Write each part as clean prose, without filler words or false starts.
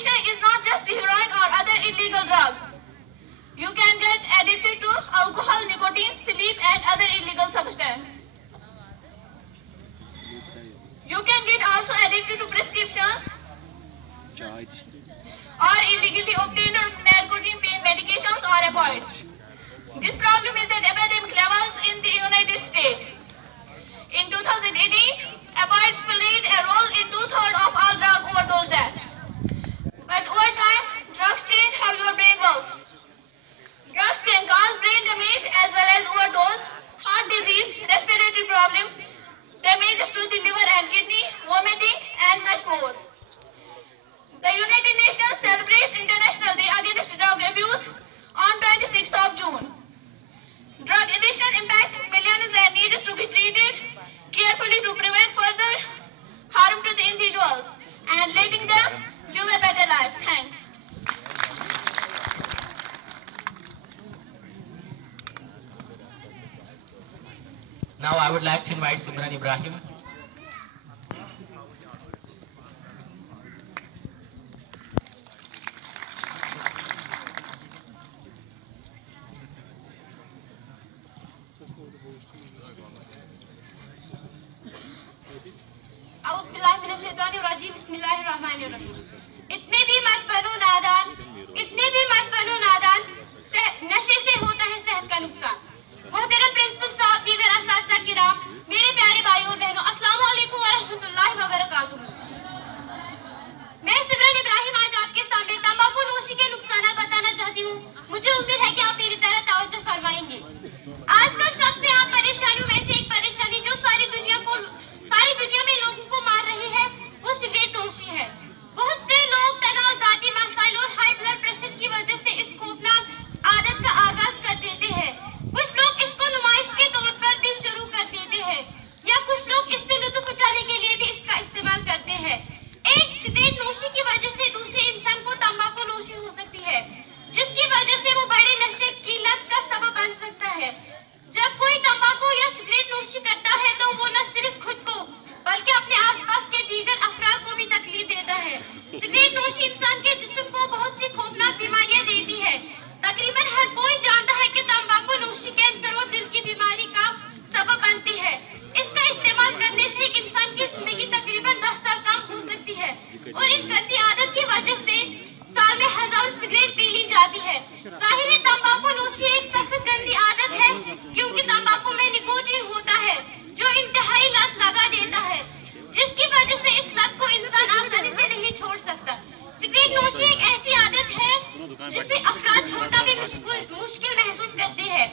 addiction is not just heroin or other illegal drugs. You can get addicted to alcohol, nicotine, sleep, and other illegal substances. You can get also addicted to prescriptions or illegally obtained nicotine pain medications or opioids. This problem is at epidemic levels in the United States. In 2018, opioids played a role in two-thirds of all drug overdose deaths. But over time, drugs change how your brain works. Drugs can cause brain damage as well as overdose, heart disease, respiratory problem, damages to the liver and kidney, vomiting, and much more. The United Nations celebrates International Day Against Drug Abuse on 26th of June. Drug addiction impacts millions and needs to be treated carefully to prevent further harm to the individuals and letting them live a better life. Thanks. Now I would like to invite Simran Ibrahim. बिस्मिल्लाहिर्रहमानिर्रहीम। इतने भी मत बनो नादान, इतने भी मत बनो नादान, नशे से होता है सेहत का नुकसान। मोहतरम प्रिंसिपल साहब, दीगर असातिज़ा किराम, मेरे प्यारे भाइयों और बहनों, अस्सलाम वालेकुम वरहमतुल्लाहि वबरकातुहू। मैं सिमरन इब्राहिम आज आपके सामने तंबाकू नोशी के नुकसान बताना चाहती हूँ। मुझे उम्मीद है कि आप मेरी तरह तवज्जो फरमाएंगे। आजकल सबसे आम परेशानियों में से एक परेशानी जो सारी दुनिया में लोगों को मार रही है, वो सिगरेट नोशी है। बहुत से लोग तनाव, ज़ाती मसाइल और हाई ब्लड प्रेशर की वजह से इस खौफनाक आदत का आगाज कर देते हैं। कुछ लोग इसको नुमाइश के तौर पर भी शुरू कर देते हैं या कुछ लोग इससे लुत्फ उठाने के लिए भी इसका इस्तेमाल करते हैं। एक सिगरेट नोशी की वजह से दूसरे इंसान को तंबाकू नोशी हो सकती है, जिसकी वजह से वो बड़े नशे की लत का सबब बन सकता है। जब कोई तंबाकू या सिगरेट नोशी करता है तो वो न सिर्फ खुद को बल्कि अपने आसपास के दीगर अफराद को भी तकलीफ देता है। सिगरेट नोशी इंसान के जिस्म को बहुत सी खौफनाक बीमारियां देती है। तकरीबन हर कोई जानता है कि तंबाकू नोशी कैंसर और दिल की बीमारी का सबब बनती है। इसका इस्तेमाल करने से एक इंसान की जिंदगी तकरीबन 10 साल कम हो सकती है और इस गंदी आदत की वजह से साल में हजारों सिगरेट पी ली जाती है। जाहिर है तंबाकू नोशी एक सख्त गंदी आदत है क्योंकि तंबाकू में निकोटीन होता है जो इंतहाई लत लगा देता है, जिसकी वजह से इस लत को इंसान आसानी से नहीं छोड़ सकता। सिगरेट नोशी एक ऐसी आदत है जिसे अफराद छोड़ना भी मुश्किल महसूस करते हैं।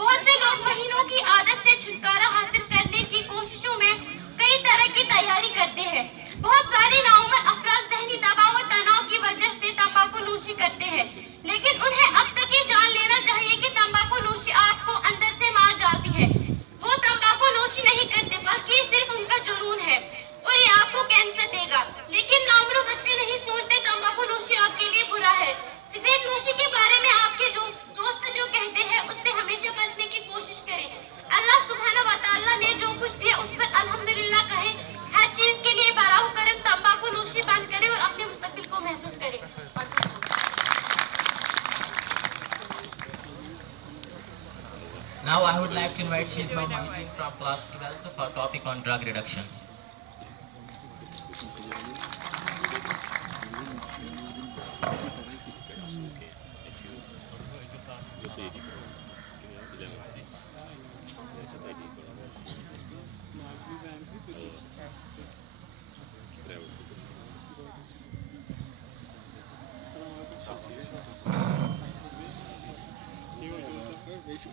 बहुत से लोग महीनों की आदत से छुटकारा हासिल करने की कोशिशों में कई तरह की तैयारी करते हैं। बहुत सारे नाउमर अफराद ज़हनी दबाव और तनाव की वजह से तंबाकू नोशी करते हैं, लेकिन उन्हें अब तक ये जान लेना चाहिए कि तंबाकू नोशी आपको अंदर से मार डालती है। वो तंबाकू नोशी नहीं करते बल्कि ये सिर्फ उनका जुनून है और ये आपको कैंसर देगा। लेकिन नामरो बच्चे नहीं सोचते तंबाकू नोशी आपके लिए बुरा है। सिगरेट नोशी के बारे में आपके दोस्त जो कहते हैं उससे हमेशा बचने की कोशिश करें। अल्लाह सुब्हाना व तआला ने जो कुछ दिया उस पर अल्हम्दुलिल्लाह कहें। हर चीज के लिए बाराह करम तंबाकू नोशी बंद करें और अपने मुस्तकबिल को महसूस करें। Now I would like to invite Shizma Mahidin from class 12 for a topic on drug reduction.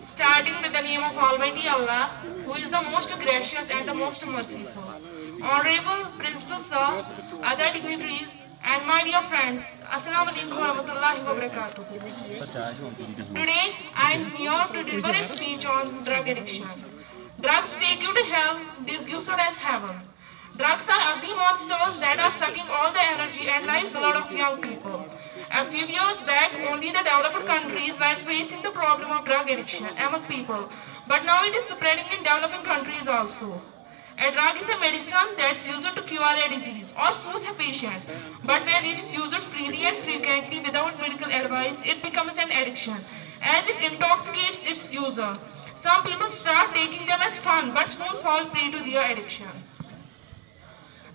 Starting with the name of Almighty Allah, who is the most gracious and the most merciful. Honorable Principal Sir, other dignitaries, and my dear friends, Assalamu alaikum warahmatullahi wabarakatuh. Today, I am here to deliver a speech on drug addiction. Drugs take you to hell, disgusted as heaven. Drugs are ugly monsters that are sucking all the energy and lifeblood of young people. A few years back, only the developed countries were facing the problem of drug addiction among people, but now it is spreading in developing countries also. A drug is a medicine that's used to cure a disease or soothe a patient. But when it is used freely and frequently without medical advice, it becomes an addiction, as it intoxicates its user. Some people start taking them as fun, but soon fall prey to their addiction.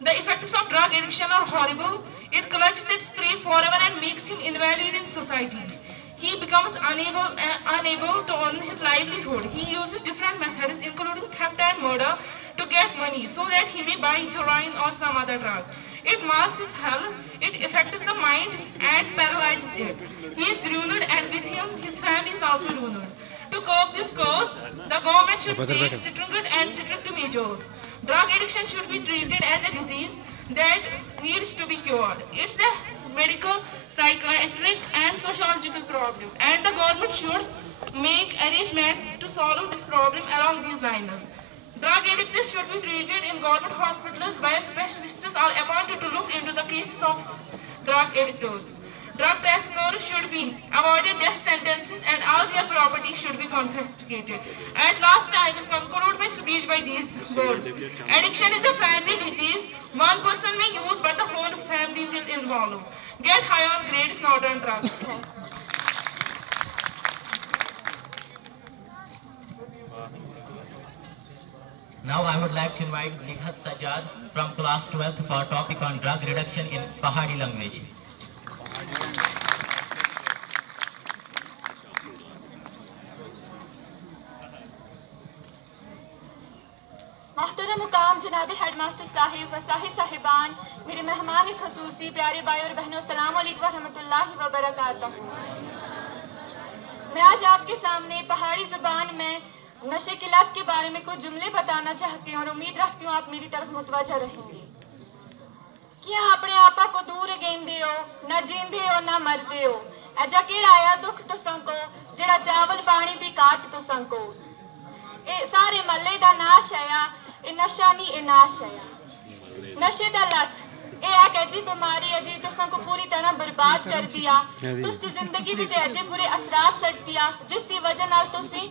The effects of drug addiction are horrible. It clutches its prey forever and makes him invalid in society. He becomes unable to earn his livelihood. He uses different methods, including theft and murder, to get money so that he may buy heroin or some other drug. It mars his health, it affects the mind and paralyzes it. He is ruined, and with him, his family is also ruined. To curb this cause, the government should take stringent and strict measures. Drug addiction should be treated as a disease that needs to be cured. It's a medical, psychiatric and sociological problem, and the government should make arrangements to solve this problem along these lines. Drug addicts should be treated in government hospitals by specialists or appointed to look into the cases of drug addicts. Drug traffickers should be awarded death sentences and all their property should be confiscated. At last, I will conclude my speech by these words. Addiction is a family disease. One person may use, but the whole family will involve. Get high on grades, not on drugs. Now I would like to invite Nighat Sajjad from class 12th for a topic on drug reduction in Pahari language. محترم مقام جناب head master صاحب وساحی صاحبان میرے مہمان خصوصی پیارے بھائی اور بہنوں السلام علیکم ورحمۃ اللہ وبرکاتہ. میں آج آپ کے سامنے پہاڑی زبان میں نشے کی لت کے بارے میں کچھ جملے بتانا چاہتی ہوں اور امید رکھتی ہوں آپ میری طرف متوجہ رہیں گے. کیا اپنے آپا کو دور گیندے ہو نہ جیندے ہو نہ مردے ہو ایجا کیڑا آیا دکھ تساں کو جڑا چاول پانی بھی کاٹ تساں کو اے سارے محلے دا ناش آیا اے نشہ نہیں اے ناش آیا. نشے دا لت اے ایک ایجی بیماری ہے جی تساں کو پوری طرح برباد کر دیا. تس دی زندگی وچ ایجے برے اثرات سٹ دیا جس دی وجہ نال تسی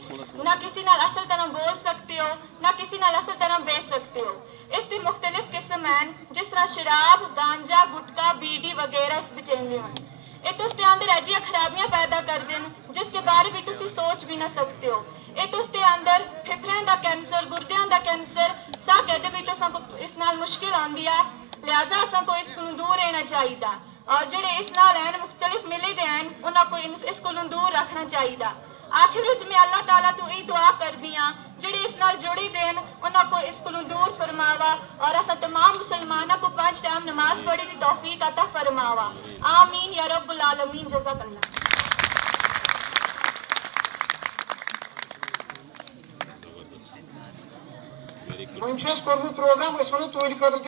نہ کسی نال اصل طرح بول سکتے ہو نہ کسی نال اصل طرح بیچ سکتے ہو. اس دی مختلف قسم ہیں جس طرح شراب گانجا گٹکا بیڑی وغیرہ اس بچیندے ہیں. یہ تس دے اندر ایجیاں خرابیاں پیدا کر دین جس کے بارے بھی تسی سوچ بھی نہ سکتے ہو. یہ تس دے اندر پھپھڑیاں دا کینسر گردیاں دا کینسر سا کہتے بھی تساں کو اس نال مشکل آندی ہے. لہذا اساں کو اس کو دور رہنا چاہیے اور جڑے اس نال ہیں مختلف ملے دے ہیں انہاں کو اس کو دور رکھنا چاہیے. آخر وچ میں اللہ تعالیٰ تو یہی دعا کردی ہاں جڑے اس نال جڑی دین انہاں کو اس کو دور فرماوا اور اساں تمام مسلمانوں کو 5 ٹائم نماز پڑھنے کی توفیق عطا فرماوا. آمین یا رب العالمین. جزاک اللہ. وۄنۍ چھُ اَسہِ کوٚرمُت پروگرام أسۍ وَنو تُہنٛدِ خٲطرٕ